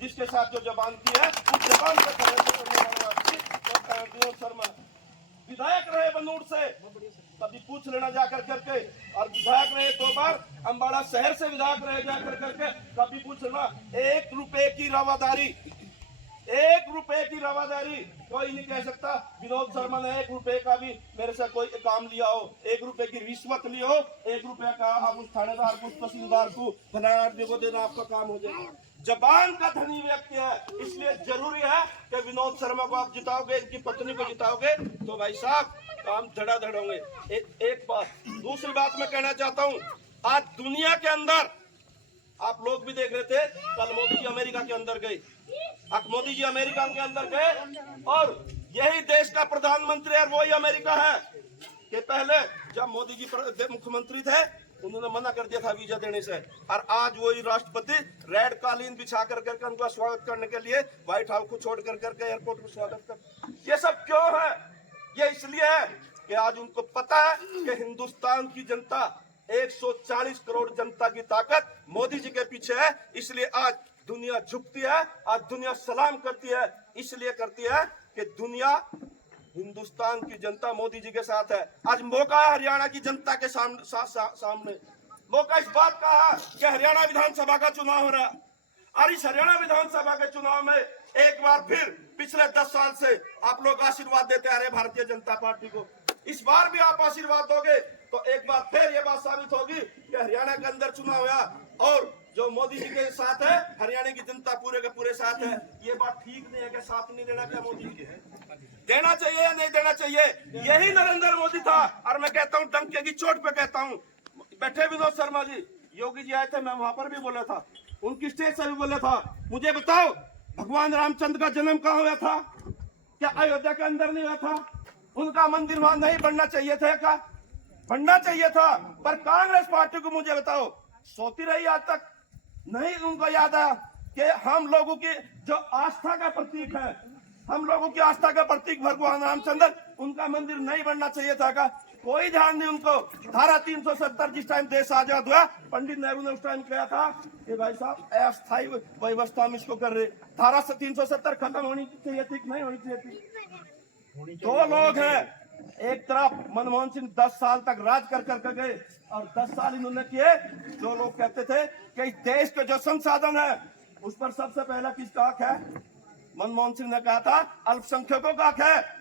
जिसके साथ जो जबान की है उस जबान का करने वाला व्यक्ति डॉक्टर विनोद शर्मा विधायक रहे बनूड़ से, कभी पूछ लेना जाकर करके। और विधायक रहे 2 बार, अम्बाड़ा शहर से विधायक रहे जाकर करके, कभी पूछ लेना। 1 रुपए की रवादारी, 1 रुपए की रवादारी कोई नहीं कह सकता विनोद शर्मा ने 1 रुपए का भी मेरे से कोई काम लिया हो, 1 रुपए की रिश्वत ली हो, 1 रुपए का आप उस थानेदार को, उस तहसीलदार को बनाया को देना आपका काम हो जाएगा। जबान का धनी व्यक्ति है, इसलिए जरूरी है कि विनोद शर्मा को आप जिताओगे, इनकी पत्नी को जिताओगे तो भाई साहब काम धड़ाधड़ होंगे। एक बात, दूसरी बात मैं कहना चाहता हूँ, आज दुनिया के अंदर आप लोग भी देख रहे थे, कल मोदी जी अमेरिका के अंदर गए, मोदी जी अमेरिका के अंदर गए और यही देश का प्रधानमंत्री है, वही अमेरिका है कि पहले जब मोदी जी मुख्यमंत्री थे उन्होंने मना कर दिया था वीजा देने से, और आज वही राष्ट्रपति रेड कालीन बिछा कर करके उनका स्वागत करने के लिए व्हाइट हाउस को छोड़ कर करके एयरपोर्ट में स्वागत कर। ये सब क्यों है? ये इसलिए है कि आज उनको पता है कि हिंदुस्तान की जनता 140 करोड़ जनता की ताकत मोदी जी के पीछे है, इसलिए आज दुनिया झुकती है, आज दुनिया सलाम करती है, इसलिए करती है कि दुनिया हिंदुस्तान की जनता मोदी जी के साथ है। आज मौका है हरियाणा की जनता के सामने मौका इस बात का है कि हरियाणा विधानसभा का चुनाव हो रहा है, और इस हरियाणा विधानसभा के चुनाव में एक बार फिर पिछले 10 साल से आप लोग आशीर्वाद देते आ रहे भारतीय जनता पार्टी को, इस बार भी आप आशीर्वाद दोगे तो एक बार फिर ये बात साबित होगी कि हरियाणा के अंदर चुनाव हुआ और जो मोदी जी के साथ है हरियाणा की जनता पूरे के पूरे साथ है। ये बात ठीक नहीं है कि साथ नहीं देना, क्या मोदी जी देना चाहिए या नहीं देना चाहिए? यही नरेंद्र मोदी था, और मैं कहता हूँ डंके की चोट पे कहता हूँ, बैठे विनोद शर्मा जी, योगी जी आए थे, मैं वहां पर भी बोला था, उनकी स्टेज से भी बोला था, मुझे बताओ भगवान रामचंद्र का जन्म कहाँ हुआ था? क्या अयोध्या के अंदर नहीं हुआ था? उनका मंदिर वहां नहीं बनना चाहिए था क्या? बनना चाहिए था, पर कांग्रेस पार्टी को मुझे बताओ सोती रही आज तक? नहीं उनको याद है कि हम लोगों की जो आस्था का प्रतीक है, हम लोगों की आस्था का प्रतीक भगवान रामचंद्र, उनका मंदिर नहीं बनना चाहिए था क्या? कोई ध्यान नहीं उनको। धारा 370 जिस टाइम देश आजाद हुआ, पंडित नेहरू ने उस टाइम कहा था कि भाई साहब अस्थायी व्यवस्था हम इसको कर रहे, धारा 370 खत्म होनी चाहिए थी, नहीं होनी चाहिए थी। 2 लोग हैं, एक तरफ मनमोहन सिंह 10 साल तक राज कर गए और 10 साल इन्होंने किए। जो लोग कहते थे कि इस देश के जो संसाधन है उस पर सबसे पहला किसका हक है? मनमोहन सिंह ने कहा था अल्पसंख्यकों का हक है,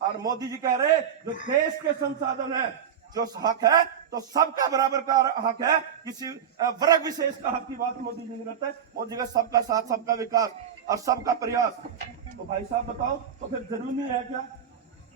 और मोदी जी कह रहे जो देश के संसाधन है, जो हक है तो सबका बराबर का हक है, किसी वर्ग विशेष का हक की बात मोदी जी नहीं करते। मोदी का सबका साथ, सबका विकास और सबका प्रयास। तो भाई साहब बताओ, तो फिर जरूरी है क्या?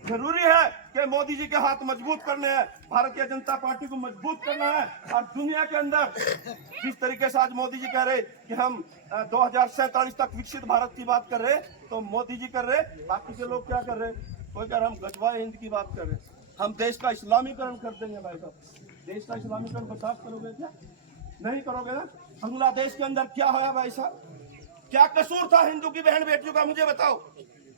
जरूरी है कि मोदी जी के हाथ मजबूत करने हैं, भारतीय जनता पार्टी को मजबूत करना है। और दुनिया के अंदर जिस तरीके से आज मोदी जी कह रहे कि हम 2047 तक विकसित भारत की बात कर रहे, तो मोदी जी कर रहे, बाकी के लोग क्या कर रहे? कोई कह रहा हम गजवाए हिंद की बात कर रहे, हम देश का इस्लामीकरण कर देंगे। भाई साहब देश का इस्लामीकरण बर्दाश्त करोगे क्या? नहीं करोगे ना। बांग्लादेश के अंदर क्या होया भाई साहब? क्या कसूर था हिंदू की बहन बेटियों का? मुझे बताओ,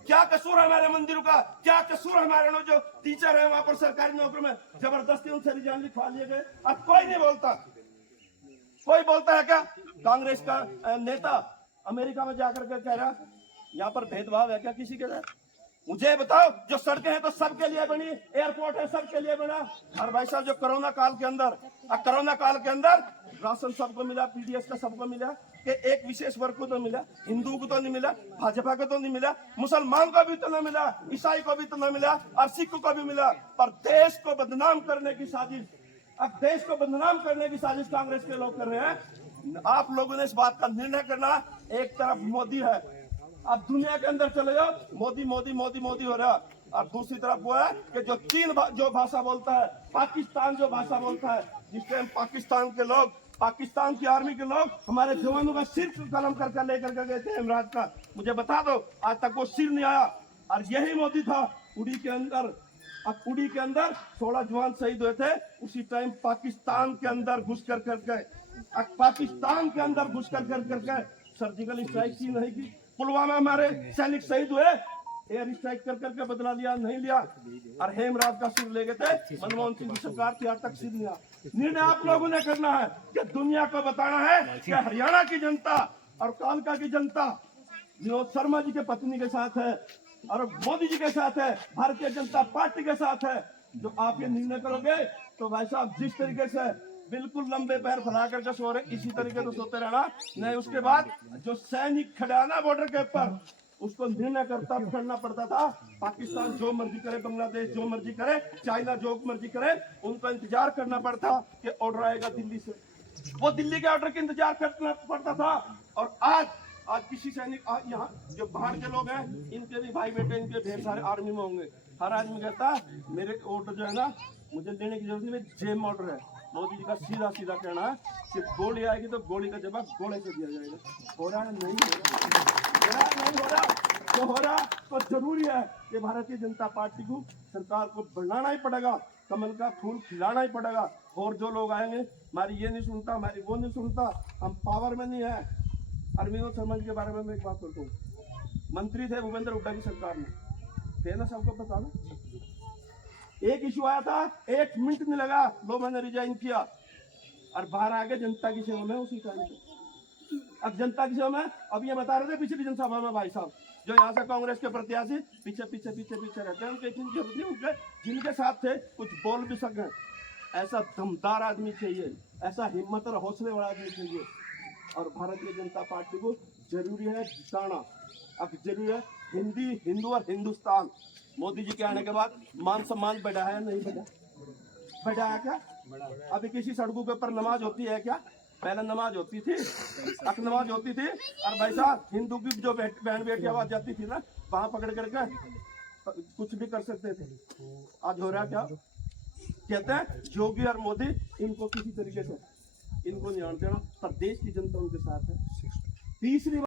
क्या कसूर है हमारे मंदिरों का? क्या कसूर है हमारे जो टीचर है वहां पर सरकारी नौकरी में जबरदस्ती उनसे रिजाइन लिखवा लिए गए? अब कोई नहीं बोलता। कोई बोलता है क्या? कांग्रेस का नेता अमेरिका में जाकर के कह रहा यहाँ पर भेदभाव है क्या किसी के साथ? मुझे बताओ, जो सड़कें हैं तो सबके लिए बनी, एयरपोर्ट है सबके लिए बना। और भाई साहब जो कोरोना काल के अंदर राशन सबको मिला, पीडीएस का सबको मिला, कि एक विशेष वर्ग को तो मिला, हिंदू को तो नहीं मिला, भाजपा को तो नहीं मिला, मुसलमान को भी तो नहीं मिला, ईसाई को भी तो नहीं मिला, और सिख को भी मिला। पर देश को बदनाम करने की साजिश, अब देश को बदनाम करने की साजिश कांग्रेस के लोग कर रहे हैं। आप लोगों ने इस बात का निर्णय करना। एक तरफ मोदी है, अब दुनिया के अंदर चले जाओ, मोदी मोदी मोदी मोदी हो रहा, और दूसरी तरफ वो है कि जो चीन जो भाषा बोलता है, पाकिस्तान जो भाषा बोलता है, जिस टाइम पाकिस्तान के लोग, पाकिस्तान की आर्मी के लोग हमारे जवानों का सिर कलम करके लेकर के गए थे इमरान का, मुझे बता दो आज तक वो सिर नहीं आया। और यही मोदी था उड़ी के अंदर। अब उड़ी के अंदर 16 जवान शहीद हुए थे, उसी टाइम पाकिस्तान के अंदर घुस कर करके, पाकिस्तान के अंदर घुस कर करके सर्जिकल स्ट्राइक की नहीं की। पुलवामा हमारे सैनिक शहीद हुए, एयर स्ट्राइक कर करके बदला लिया, नहीं लिया। और हेमराज का सिर ले गए थे, मनमोहन सिंह की सरकार थी, आज तक सिर नहीं आया। निर्णय आप लोगों ने करना है कि दुनिया को बताना है कि हरियाणा की जनता और कालका की जनता विनोद शर्मा जी के पत्नी के साथ है और मोदी जी के साथ है, भारतीय जनता पार्टी के साथ है। जो आप ये निर्णय करोगे तो भाई साहब जिस तरीके से बिल्कुल लंबे पैर फैला करके सो रहे, इसी तरीके से सोते रहना। नहीं उसके बाद जो सैनिक खड़ा ना बॉर्डर के ऊपर, उसको निर्णय करना पड़ता था। पाकिस्तान जो मर्जी करे, बांग्लादेश जो मर्जी करे, चाइना जो मर्जी करे, उनका इंतजार करना पड़ता कि ऑर्डर आएगा दिल्ली से। वो दिल्ली के ऑर्डर का इंतजार करना पड़ता था। और आज किसी सैनिक यहाँ जो बाहर के लोग हैं, इनके भी भाई बेटे, इनके ढेर सारे आर्मी में होंगे। हर आदमी कहता मेरे ऑर्डर जो है ना मुझे देने की जरूरत नहीं, जेम ऑर्डर है। मोदी जी का सीधा सीधा कहना है कि गोली आएगी तो गोली का जवाब गोले से दिया जाएगा। हो रहा है नहीं हो रहा तो हो रहा तो जरूरी है कि भारतीय जनता पार्टी को सरकार को बढ़ाना ही पड़ेगा, कमल का फूल खिलाना ही पड़ेगा। और जो लोग आएंगे हमारी ये नहीं सुनता, हमारी वो नहीं सुनता, हम पावर में नहीं है। और विनोद शर्मा जी के बारे में मैं एक बात करता हूँ, मंत्री थे भूपेंद्र हुड्डा की सरकार में, थे ना, सबको पता ना। एक इशू आया था, 1 मिनट नहीं लगा, लो मैंने रिजाइन किया और बाहर आके जनता की सेवा में उसी टाइम पे। अब जनता की सेवा में, अब ये बता रहे थे पिछली जनसभा में भाई साहब, जो यहाँ से कांग्रेस के प्रत्याशी पीछे पीछे पीछे पीछे रहते हैं, उनके इतनी जरूरत नहीं, उनके जिनके साथ थे कुछ बोल भी सकें। ऐसा दमदार आदमी चाहिए, ऐसा हिम्मत और हौसले वाला आदमी चाहिए। और भारतीय जनता पार्टी को जरूरी है जिताना। अब जरूरी है हिंदू और हिंदुस्तान। मोदी जी के आने के बाद मान सम्मान बढ़ा है नहीं बढ़ा? बढ़ा है क्या? अभी किसी सड़कों के ऊपर नमाज होती है क्या? पहले नमाज होती थी, अब नमाज होती थी। और भाई साहब हिंदू की जो बहन बेटी आवाज जाती थी ना, वहां पकड़ करके कुछ भी कर सकते थे। आज हो रहा क्या? कहते हैं योगी और मोदी इनको किसी तरीके से इनको नहीं आने देना, पर देश की जनता उनके साथ है। तीसरी